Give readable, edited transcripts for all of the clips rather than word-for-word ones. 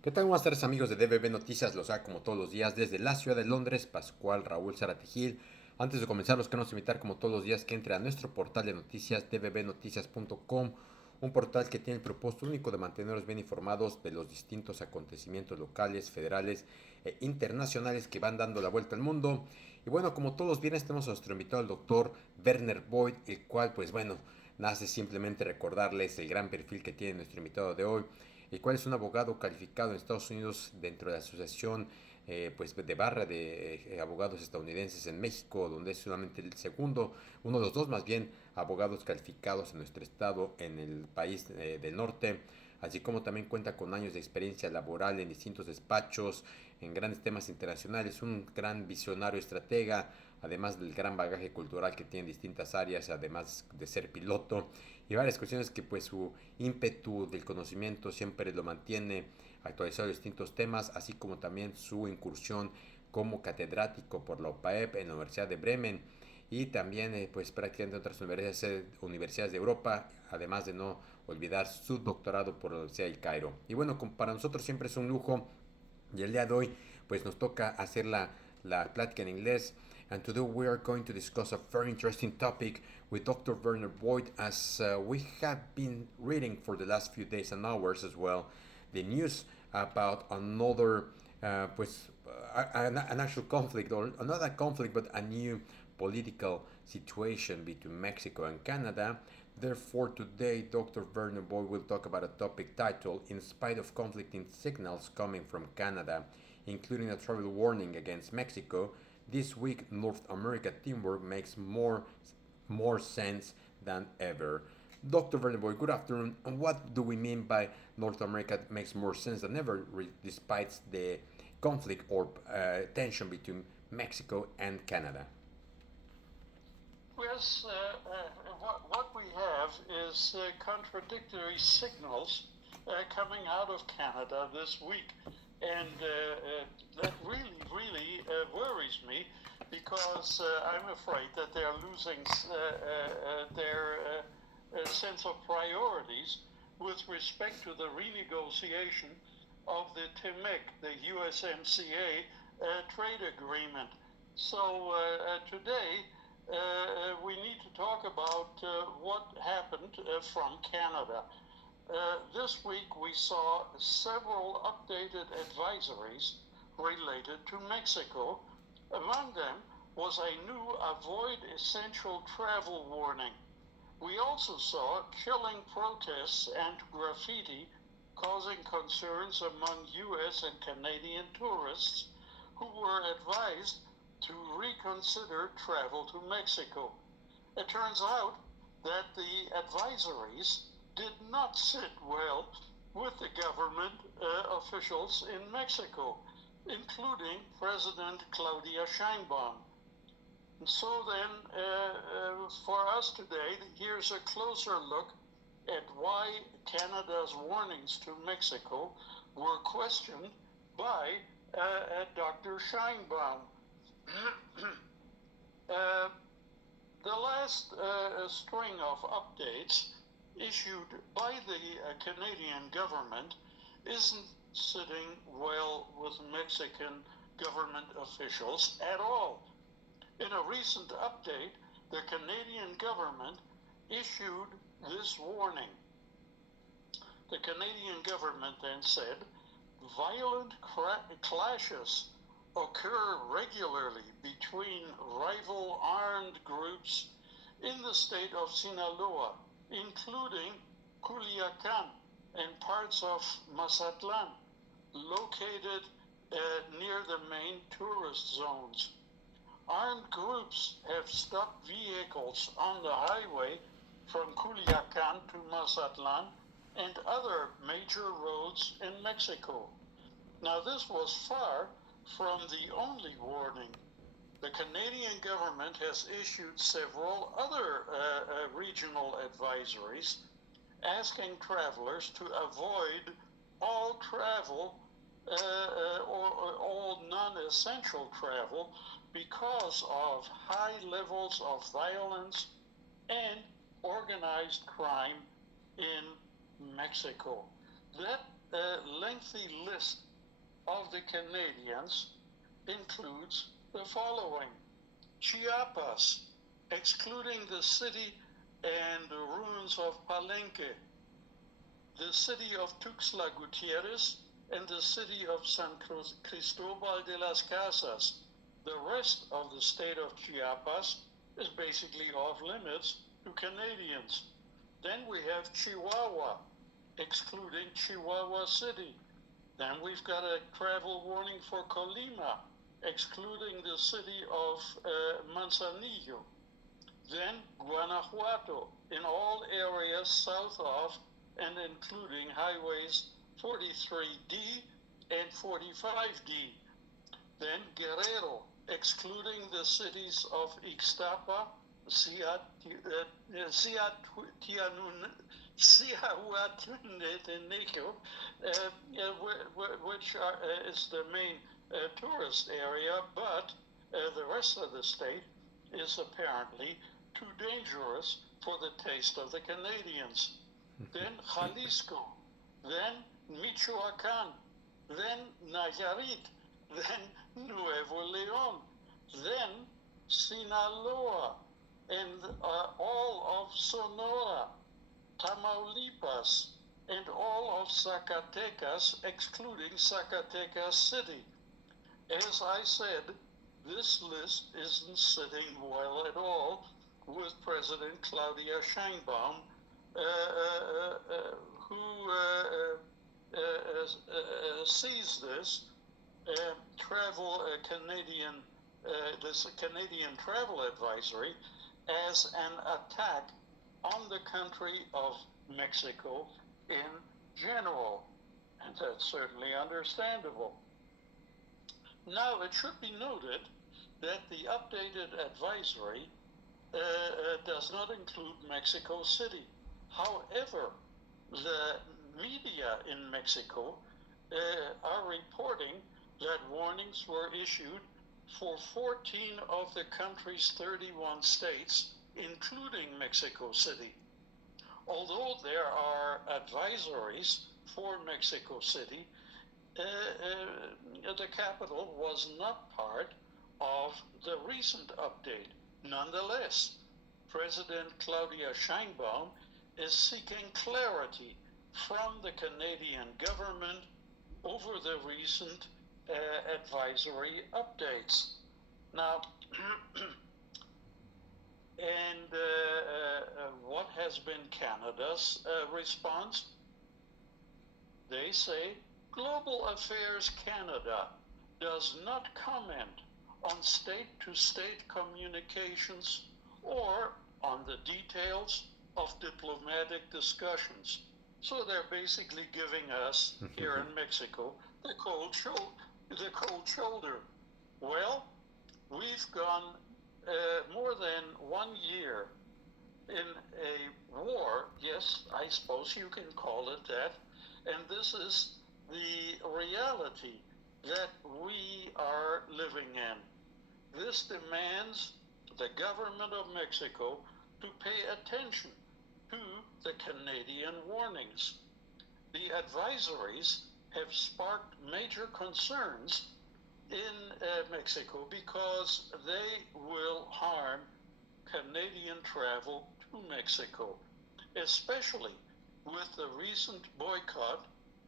¿Qué tal? Buenas tardes amigos de DBB Noticias, los hago como todos los días desde la ciudad de Londres, Pascual Raúl Zaratijil. Antes de comenzar los queremos invitar como todos los días que entre a nuestro portal de noticias dbbnoticias.com, un portal que tiene el propósito único de mantenerlos bien informados de los distintos acontecimientos locales, federales e internacionales que van dando la vuelta al mundo. Y bueno, como todos los viernes tenemos a nuestro invitado el doctor Werner Voigt, el cual pues bueno, nace simplemente recordarles el gran perfil que tiene nuestro invitado de hoy, el cual es un abogado calificado en Estados Unidos dentro de la asociación pues de barra de abogados estadounidenses en México, donde es solamente el segundo, uno de los dos más bien abogados calificados en nuestro estado, en el país del norte, así como también cuenta con años de experiencia laboral en distintos despachos, en grandes temas internacionales, un gran visionario estratega, además del gran bagaje cultural que tiene en distintas áreas, además de ser piloto, y varias cuestiones que pues su ímpetu del conocimiento siempre lo mantiene actualizado en distintos temas, así como también su incursión como catedrático por la OPAEP en la Universidad de Bremen y también pues prácticamente en otras universidades de Europa, además de no olvidar su doctorado por la Universidad del Cairo. Y bueno, para nosotros siempre es un lujo y el día de hoy pues nos toca hacer la plática en inglés. And today we are going to discuss a very interesting topic with Dr. Werner Voigt, as we have been reading for the last few days and hours as well the news about another, an actual conflict, or not a conflict, but a new political situation between Mexico and Canada. Therefore, today, Dr. Werner Boyd will talk about a topic titled In Spite of Conflicting Signals Coming from Canada, including a travel warning against Mexico, this week North America teamwork makes more sense than ever. Dr. Werner Boyd, good afternoon. And what do we mean by North America makes more sense than ever, despite the conflict or tension between Mexico and Canada? Yes, what we have is contradictory signals coming out of Canada this week. And that really worries me because I'm afraid that they're losing their sense of priorities with respect to the renegotiation of the TMEC, the USMCA trade agreement. So today, we need to talk about what happened from Canada. This week we saw several updated advisories related to Mexico. Among them was a new avoid essential travel warning. We also saw chilling protests and graffiti causing concerns among U.S. and Canadian tourists who were advised to reconsider travel to Mexico. It turns out that the advisories did not sit well with the government officials in Mexico, including President Claudia Sheinbaum. And so then, for us today, here's a closer look at why Canada's warnings to Mexico were questioned by Dr. Sheinbaum. The last string of updates issued by the Canadian government isn't sitting well with Mexican government officials at all. In a recent update, the Canadian government issued this warning. The Canadian government then said, violent clashes occur regularly between rival armed groups in the state of Sinaloa, including Culiacan and parts of Mazatlan, located near the main tourist zones. Armed groups have stopped vehicles on the highway from Culiacan to Mazatlan and other major roads in Mexico. Now, this was far from the only warning. The Canadian government has issued several other regional advisories asking travelers to avoid all travel or all non-essential travel because of high levels of violence and organized crime in Mexico. That lengthy list of the Canadians includes the following: Chiapas, excluding the city and the ruins of Palenque, the city of Tuxtla Gutierrez, and the city of San Cristobal de las Casas. The rest of the state of Chiapas is basically off limits to Canadians. Then we have Chihuahua, excluding Chihuahua City. Then we've got a travel warning for Colima, excluding the city of Manzanillo. Then Guanajuato, in all areas south of and including highways 43D and 45D. Then Guerrero, excluding the cities of Ixtapa, Cihuatanejo, which is the main tourist area, but the rest of the state is apparently too dangerous for the taste of the Canadians. Then Jalisco, then Michoacan, then Nayarit, then Nuevo León, then Sinaloa, and all of Sonora, Tamaulipas, and all of Zacatecas, excluding Zacatecas City. As I said, this list isn't sitting well at all with President Claudia Sheinbaum, who sees this Canadian travel advisory as an attack on the country of Mexico in general, and that's certainly understandable. Now, it should be noted that the updated advisory does not include Mexico City. However, the media in Mexico are reporting that warnings were issued for 14 of the country's 31 states, including Mexico City. Although there are advisories for Mexico City, the capital was not part of the recent update. Nonetheless, President Claudia Sheinbaum is seeking clarity from the Canadian government over the recent advisory updates. Now, and what has been Canada's response? They say, Global Affairs Canada does not comment on state-to-state communications or on the details of diplomatic discussions. So they're basically giving us, here in Mexico, the cold shoulder. Well, we've gone more than 1 year in a war, yes, I suppose you can call it that, and this is the reality that we are living in. This demands the government of Mexico to pay attention to the Canadian warnings. The advisories have sparked major concerns in Mexico because they will harm Canadian travel to Mexico, especially with the recent boycott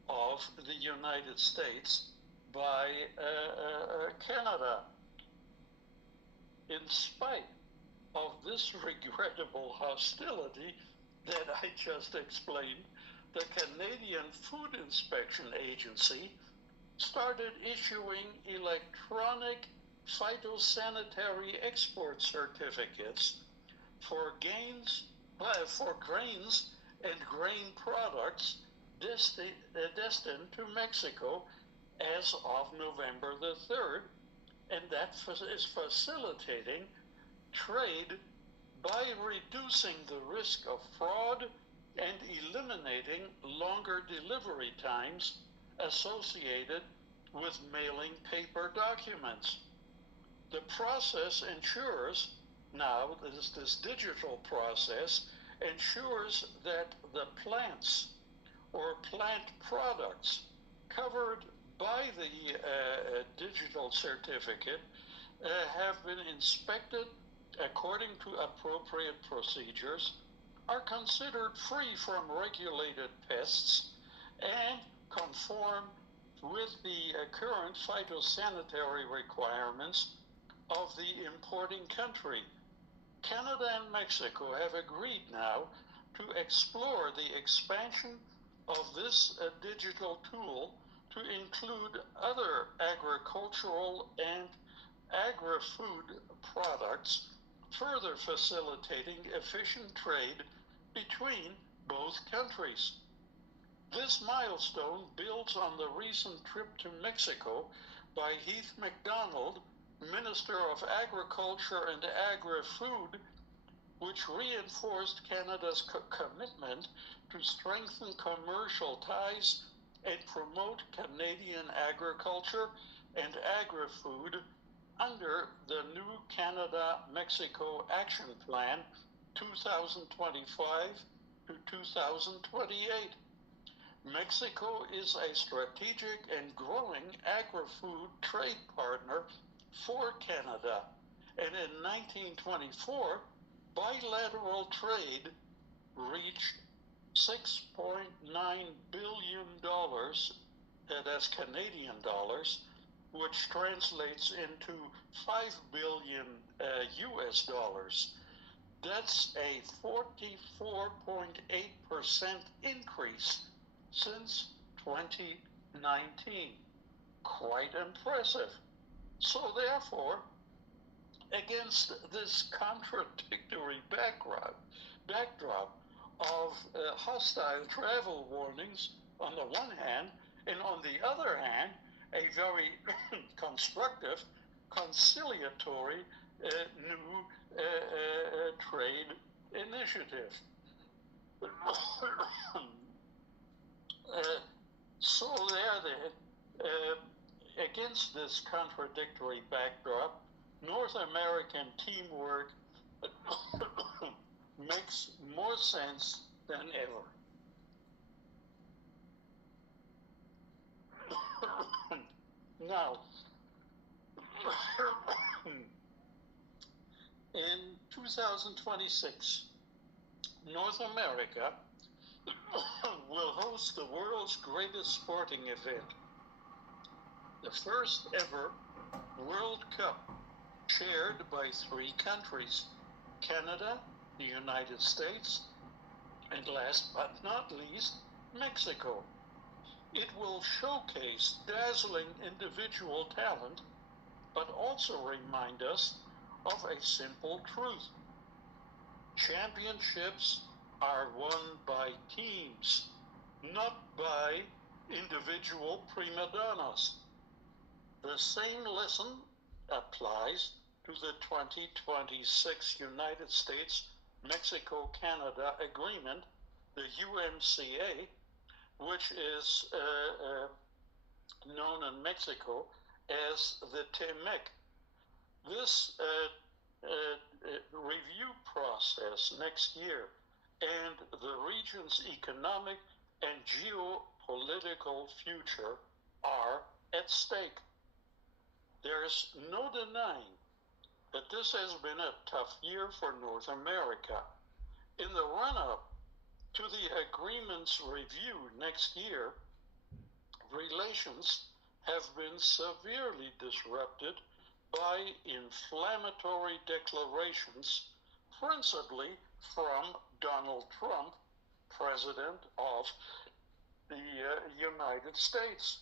of the United States by Canada. In spite of this regrettable hostility that I just explained, the Canadian Food Inspection Agency started issuing electronic phytosanitary export certificates for grains and grain products destined to Mexico as of November the 3rd, and that is facilitating trade by reducing the risk of fraud and eliminating longer delivery times associated with mailing paper documents. The process ensures, now this digital process ensures that the plants or plant products covered by the digital certificate have been inspected according to appropriate procedures, are considered free from regulated pests, and conform with the current phytosanitary requirements of the importing country. Canada and Mexico have agreed now to explore the expansion of this digital tool to include other agricultural and agri-food products, further facilitating efficient trade between both countries. This milestone builds on the recent trip to Mexico by Heath MacDonald, Minister of Agriculture and Agri-Food, which reinforced Canada's commitment to strengthen commercial ties and promote Canadian agriculture and agri-food under the new Canada-Mexico Action Plan 2025 to 2028. Mexico is a strategic and growing agri-food trade partner for Canada, and in 1924, bilateral trade reached $6.9 billion, that's Canadian dollars, which translates into 5 billion US dollars. That's a 44.8% increase since 2019. Quite impressive. So therefore, against this contradictory backdrop of hostile travel warnings on the one hand, and on the other hand, a very constructive, conciliatory new trade initiative. So there then, against this contradictory backdrop, North American teamwork makes more sense than ever. Now, in 2026, North America will host the world's greatest sporting event, the first ever World Cup, shared by 3 countries, Canada, the United States, and last but not least, Mexico. It will showcase dazzling individual talent, but also remind us of a simple truth. Championships are won by teams, not by individual prima donnas. The same lesson applies to the 2026 United States-Mexico-Canada Agreement, the UMCA, which is known in Mexico as the TEMEC. This review process next year and the region's economic and geopolitical future are at stake. There's no denying that this has been a tough year for North America. In the run-up to the agreement's review next year, relations have been severely disrupted by inflammatory declarations, principally from Donald Trump, President of the United States.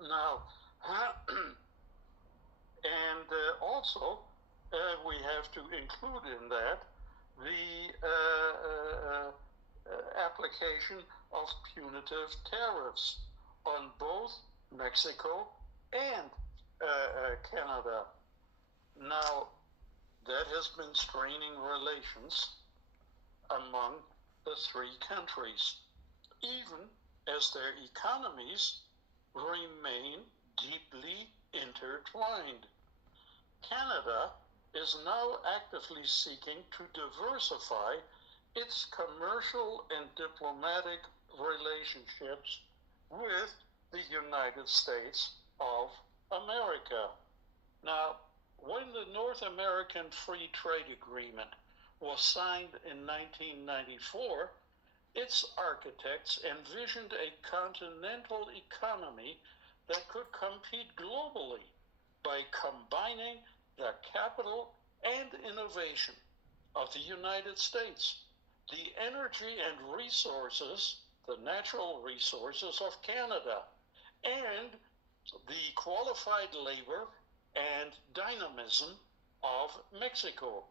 Now, and also we have to include in that the application of punitive tariffs on both Mexico and Canada. Now, that has been straining relations among the 3 countries, even as their economies remain deeply intertwined. Canada is now actively seeking to diversify its commercial and diplomatic relationships with the United States of America. Now, when the North American Free Trade Agreement was signed in 1994, its architects envisioned a continental economy that could compete globally by combining the capital and innovation of the United States, the energy and resources, the natural resources of Canada, and the qualified labor and dynamism of Mexico.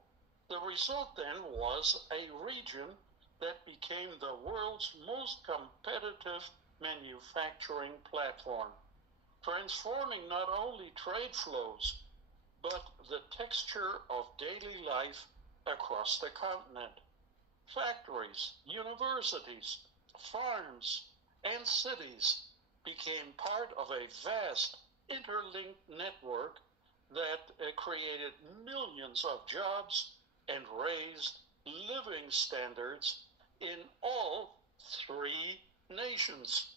The result then was a region that became the world's most competitive manufacturing platform, transforming not only trade flows, but the texture of daily life across the continent. Factories, universities, farms, and cities became part of a vast interlinked network that created millions of jobs and raised living standards in all three nations.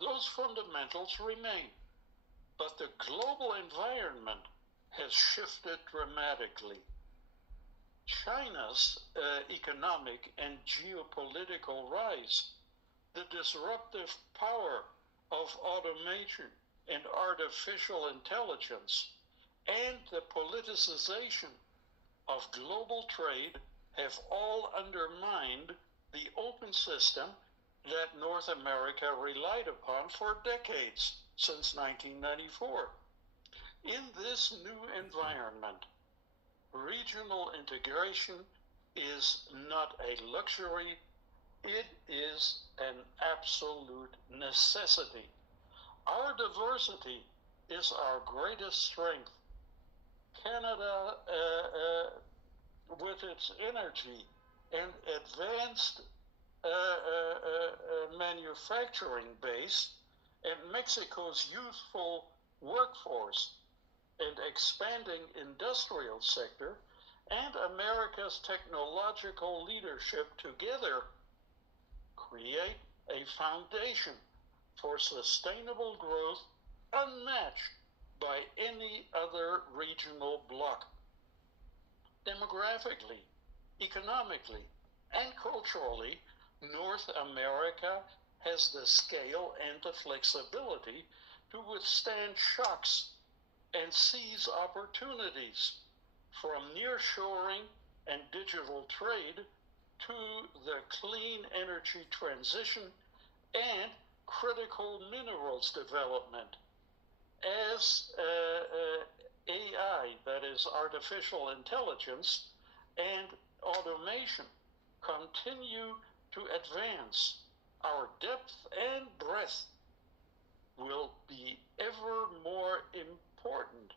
Those fundamentals remain, but the global environment has shifted dramatically. China's economic and geopolitical rise, the disruptive power of automation and artificial intelligence, and the politicization of global trade have all undermined the open system that North America relied upon for decades, since 1994. In this new environment, regional integration is not a luxury, it is an absolute necessity. Our diversity is our greatest strength. Canada, with its energy and advanced manufacturing base, and Mexico's youthful workforce and expanding industrial sector, and America's technological leadership together create a foundation for sustainable growth unmatched by any other regional bloc. Demographically, economically, and culturally, North America has the scale and the flexibility to withstand shocks and seize opportunities, from nearshoring and digital trade to the clean energy transition and critical minerals development. As AI, that is artificial intelligence, and automation continue to advance, our depth and breadth will be ever more important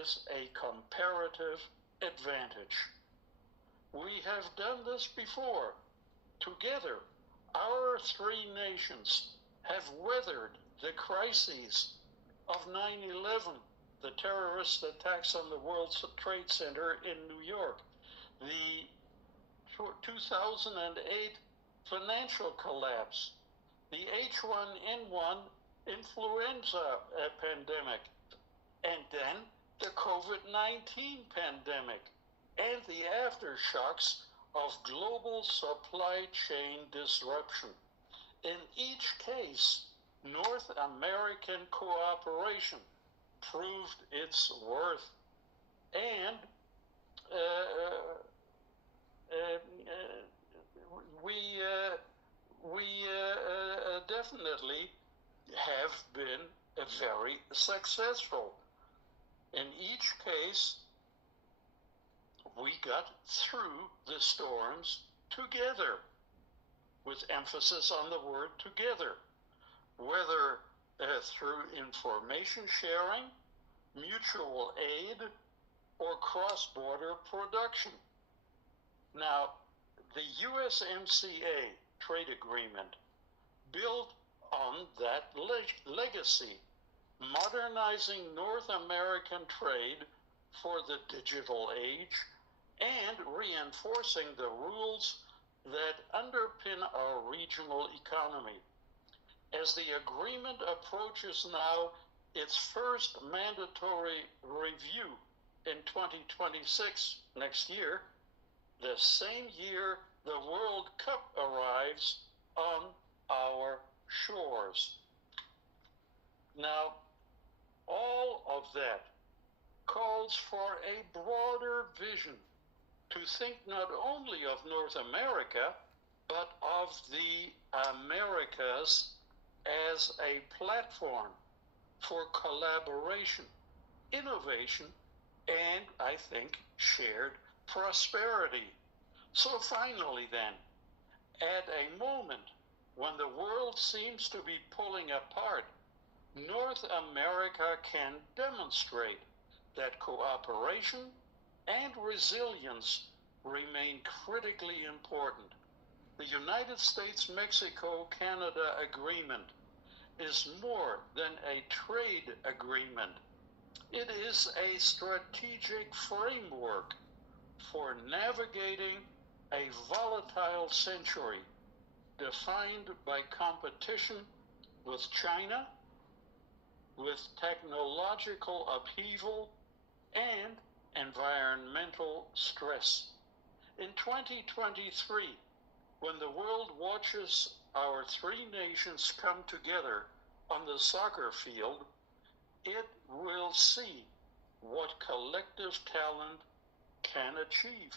as a comparative advantage. We have done this before. Together, our three nations have weathered the crises of 9/11, the terrorist attacks on the World Trade Center in New York, the 2008 financial collapse, the H1N1 influenza pandemic, and then the COVID-19 pandemic, and the aftershocks of global supply chain disruption. In each case, North American cooperation proved its worth, and we definitely have been very successful. In each case, we got through the storms together, with emphasis on the word together, whether through information sharing, mutual aid, or cross-border production. Now, the USMCA trade agreement built on that legacy, modernizing North American trade for the digital age and reinforcing the rules that underpin our regional economy. As the agreement approaches now its first mandatory review in 2026, next year, the same year the World Cup arrives on our shores. Now, all of that calls for a broader vision to think not only of North America, but of the Americas as a platform for collaboration, innovation, and, I think, shared prosperity. So finally then, at a moment when the world seems to be pulling apart, North America can demonstrate that cooperation and resilience remain critically important. The United States-Mexico-Canada agreement is more than a trade agreement. It is a strategic framework for navigating a volatile century defined by competition with China, with technological upheaval, and environmental stress. In 2023, when the world watches our three nations come together on the soccer field, it will see what collective talent can achieve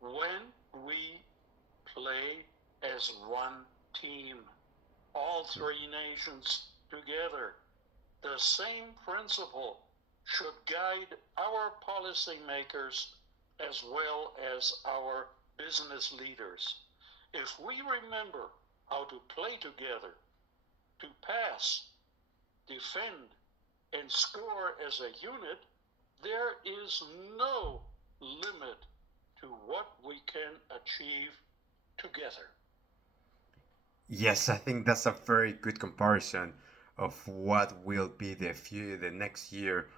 when we play as one team, all three nations together. The same principle should guide our policymakers as well as our business leaders. If we remember how to play together, to pass, defend, and score as a unit, there is no limit to what we can achieve together. Yes, I think that's a very good comparison of what will be the next year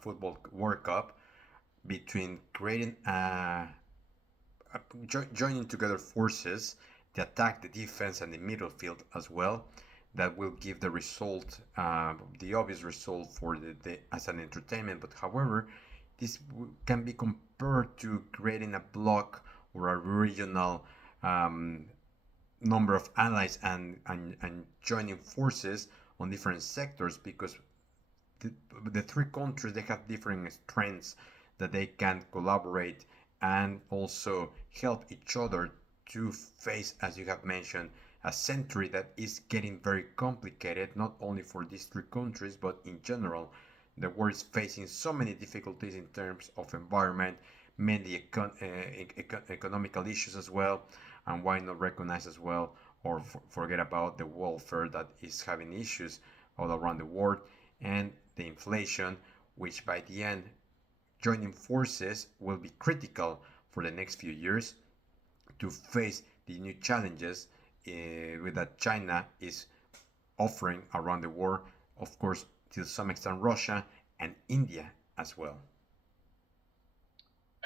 football World Cup between creating joining together forces, the attack, the defense, and the middle field as well. That will give the result, the obvious result for the as an entertainment. But however, this can be compared to creating a block or a regional number of allies and joining forces on different sectors, because the three countries, they have different strengths that they can collaborate and also help each other to face, as you have mentioned, a century that is getting very complicated, not only for these three countries, but in general. The world is facing so many difficulties in terms of environment, mainly economical issues as well, and why not recognize as well or forget about the welfare that is having issues all around the world, and the inflation, which by the end, joining forces will be critical for the next few years to face the new challenges with that China is offering around the world, of course, to some extent Russia and India as well.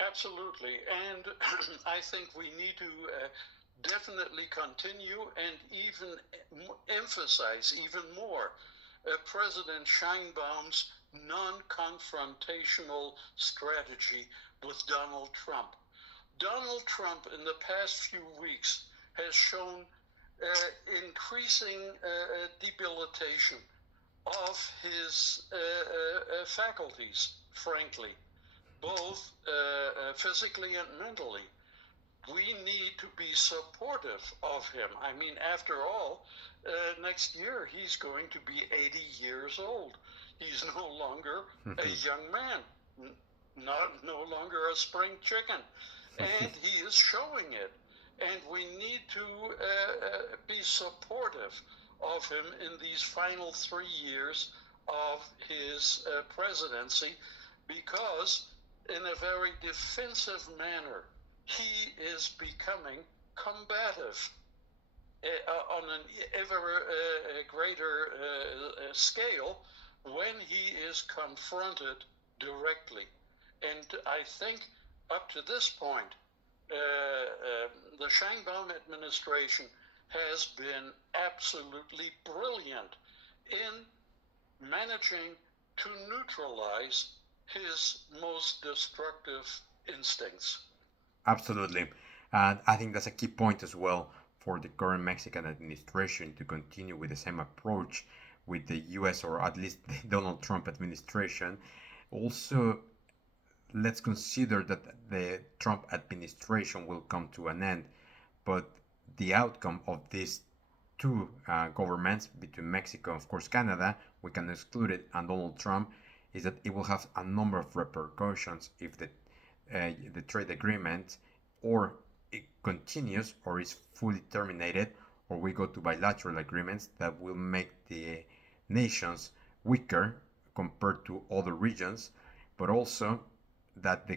Absolutely, and I think we need to definitely continue and even emphasize even more President Scheinbaum's non-confrontational strategy with Donald Trump. Donald Trump in the past few weeks has shown increasing debilitation of his faculties, frankly, both physically and mentally. We need to be supportive of him. I mean, after all, next year he's going to be 80 years old. He's no longer a young man, no longer a spring chicken, and he is showing it. And we need to be supportive of him in these final 3 years of his presidency, because in a very defensive manner, he is becoming combative on an ever greater scale when he is confronted directly. And I think up to this point, the Sheinbaum administration has been absolutely brilliant in managing to neutralize his most destructive instincts. Absolutely. And I think that's a key point as well for the current Mexican administration to continue with the same approach with the US or at least the Donald Trump administration. Also, let's consider that the Trump administration will come to an end, but the outcome of these two governments between Mexico and of course Canada, we can exclude it, and Donald Trump, is that it will have a number of repercussions if the trade agreement or it continues or is fully terminated, or we go to bilateral agreements that will make the nations weaker compared to other regions, but also that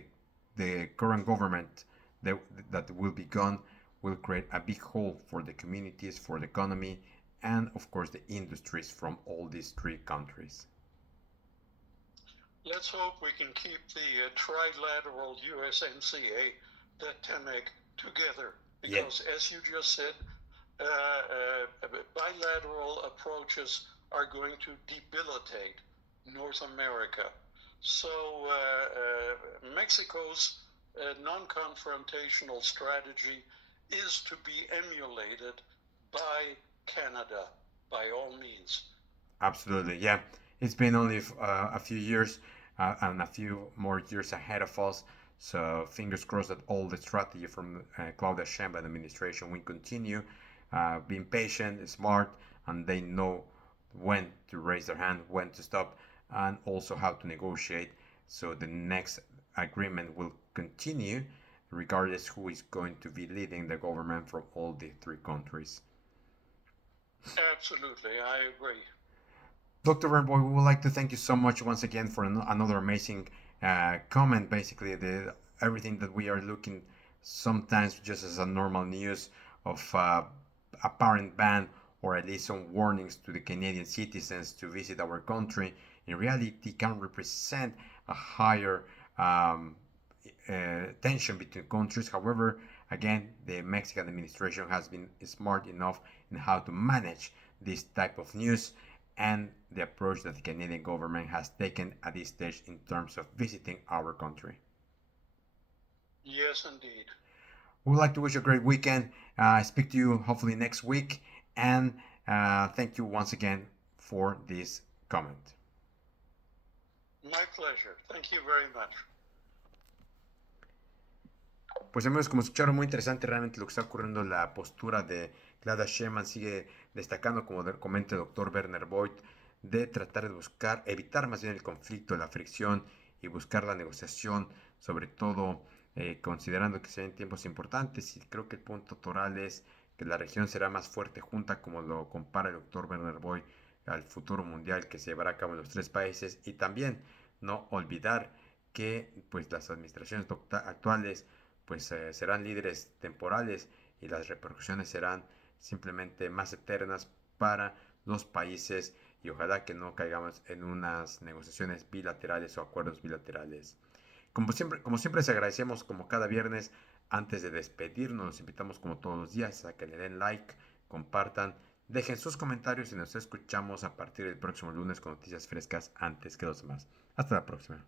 the current government that will be gone will create a big hole for the communities, for the economy, and of course the industries from all these three countries. Let's hope we can keep the trilateral USMCA, the TEMEC, together. Because, as you just said, bilateral approaches are going to debilitate North America. So Mexico's non-confrontational strategy is to be emulated by Canada, by all means. Absolutely, yeah. It's been only a few years and a few more years ahead of us. So fingers crossed that all the strategy from Claudia Sheinbaum administration will continue being patient, smart, and they know when to raise their hand, when to stop, and also how to negotiate. So the next agreement will continue regardless who is going to be leading the government from all the three countries. Absolutely, I agree. Dr. Werner Voigt, we would like to thank you so much once again for another amazing comment. Basically, everything that we are looking sometimes just as a normal news of apparent ban or at least some warnings to the Canadian citizens to visit our country, in reality can represent a higher tension between countries. However, again, the Mexican administration has been smart enough in how to manage this type of news and the approach that the Canadian government has taken at this stage in terms of visiting our country. Yes, indeed. We would like to wish you a great weekend. Speak to you hopefully next week, and thank you once again for this comment. My pleasure. Thank you very much. Pues amigos, como escucharon, muy interesante realmente lo que está ocurriendo. La postura de Claudia Sheinbaum sigue destacando, como comenta el doctor Werner Voigt, de tratar de buscar, evitar más bien el conflicto, la fricción y buscar la negociación, sobre todo considerando que se ven tiempos importantes. Y creo que el punto toral es que la región será más fuerte junta, como lo compara el doctor Werner Voigt al futuro mundial que se llevará a cabo en los tres países. Y también no olvidar que pues las administraciones actuales pues serán líderes temporales y las repercusiones serán simplemente más eternas para los países, y ojalá que no caigamos en unas negociaciones bilaterales o acuerdos bilaterales. Como siempre les agradecemos como cada viernes. Antes de despedirnos, los invitamos como todos los días a que le den like, compartan, dejen sus comentarios y nos escuchamos a partir del próximo lunes con noticias frescas antes que los demás. Hasta la próxima.